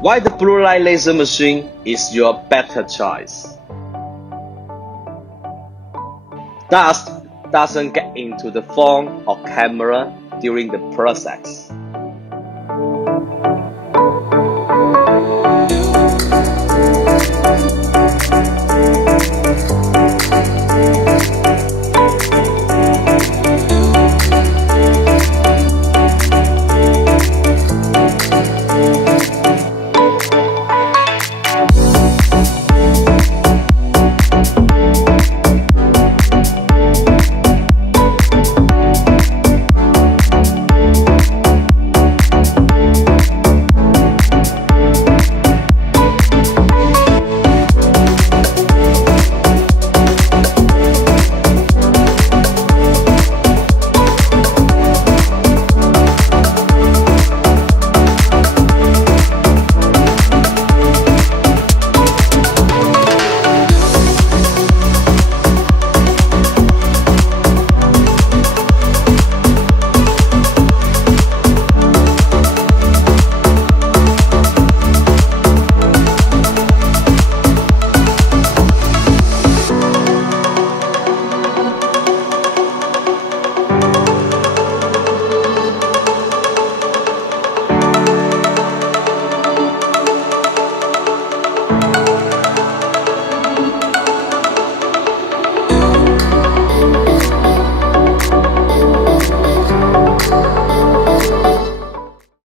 Why the blue light laser machine is your better choice? Dust doesn't get into the phone or camera during the process.